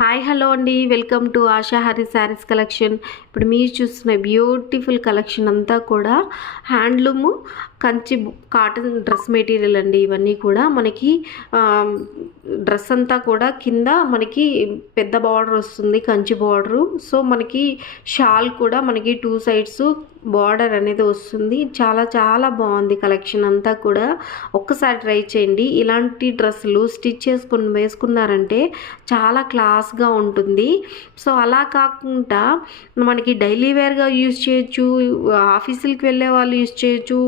Hi hello అండి, welcome to ఆశాహరి saris collection. ఇప్పుడు మీరు చూస్తున్న బ్యూటిఫుల్ కలెక్షన్ అంతా కూడా handloom Kanchi cotton dress material అండి. ఇవన్నీ కూడా మనకి డ్రెస్ అంతా కూడా కింద మనకి పెద్ద బార్డర్ వస్తుంది, కంచి బార్డరు. సో మనకి షాల్ కూడా మనకి 2 సైడ్స్ బార్డర్ అనేది వస్తుంది. చాలా చాలా బాగుంది కలెక్షన్ అంతా కూడా. ఒక్కసారి ట్రై చేయండి. ఇలాంటి డ్రెస్సులు స్టిచ్ చేసుకుని వేసుకున్నారంటే చాలా క్లాస్గా ఉంటుంది. సో అలా కాకుండా మనకి డైలీ వేర్గా యూజ్ చేయొచ్చు, ఆఫీసులకి వెళ్ళే వాళ్ళు యూజ్ చేయొచ్చు,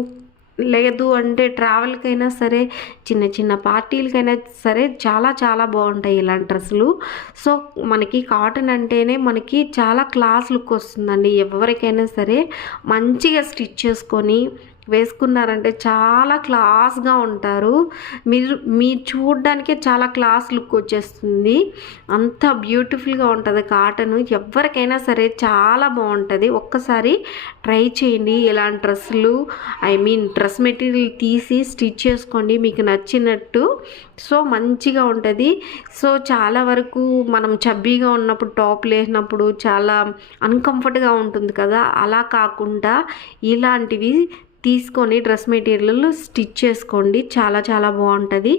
లేదు అంటే ట్రావెల్కైనా సరే, చిన్న చిన్న పార్టీలకైనా సరే చాలా చాలా బాగుంటాయి ఇలాంటి డ్రెస్సులు. సో మనకి కాటన్ అంటేనే మనకి చాలా క్లాస్ లుక్ వస్తుందండి. ఎవరికైనా సరే మంచిగా స్టిచ్ చేసుకొని వేసుకున్నారంటే చాలా క్లాస్గా ఉంటారు. మీరు చూడడానికే చాలా క్లాస్ లుక్ వచ్చేస్తుంది. అంత బ్యూటిఫుల్గా ఉంటుంది కాటన్. ఎవరికైనా సరే చాలా బాగుంటుంది. ఒక్కసారి ట్రై చేయండి. ఇలాంటి డ్రెస్సులు డ్రెస్ మెటీరియల్ తీసి స్టిచ్ చేసుకోండి మీకు నచ్చినట్టు. సో మంచిగా ఉంటుంది. సో చాలా వరకు మనం చబ్బీగా ఉన్నప్పుడు టాప్లు వేసినప్పుడు చాలా అన్కంఫర్ట్గా ఉంటుంది కదా, అలా కాకుండా ఇలాంటివి తీసుకొని డ్రెస్ మెటీరియల్ స్టిచ్ చేసుకోండి. చాలా చాలా బాగుంటుంది.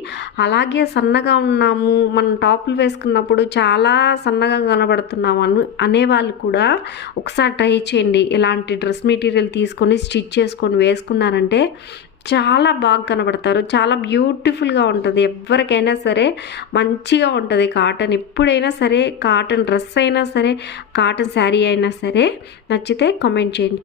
అలాగే సన్నగా ఉన్నాము, మనం టాపులు వేసుకున్నప్పుడు చాలా సన్నగా కనబడుతున్నాము అనేవాళ్ళు కూడా ఒకసారి ట్రై చేయండి. ఇలాంటి డ్రెస్ మెటీరియల్ తీసుకొని స్టిచ్ చేసుకొని వేసుకున్నారంటే చాలా బాగా కనబడతారు. చాలా బ్యూటిఫుల్గా ఉంటుంది. ఎవరికైనా సరే మంచిగా ఉంటుంది కాటన్. ఎప్పుడైనా సరే కాటన్ డ్రెస్ అయినా సరే, కాటన్ శారీ అయినా సరే నచ్చితే కామెంట్ చేయండి.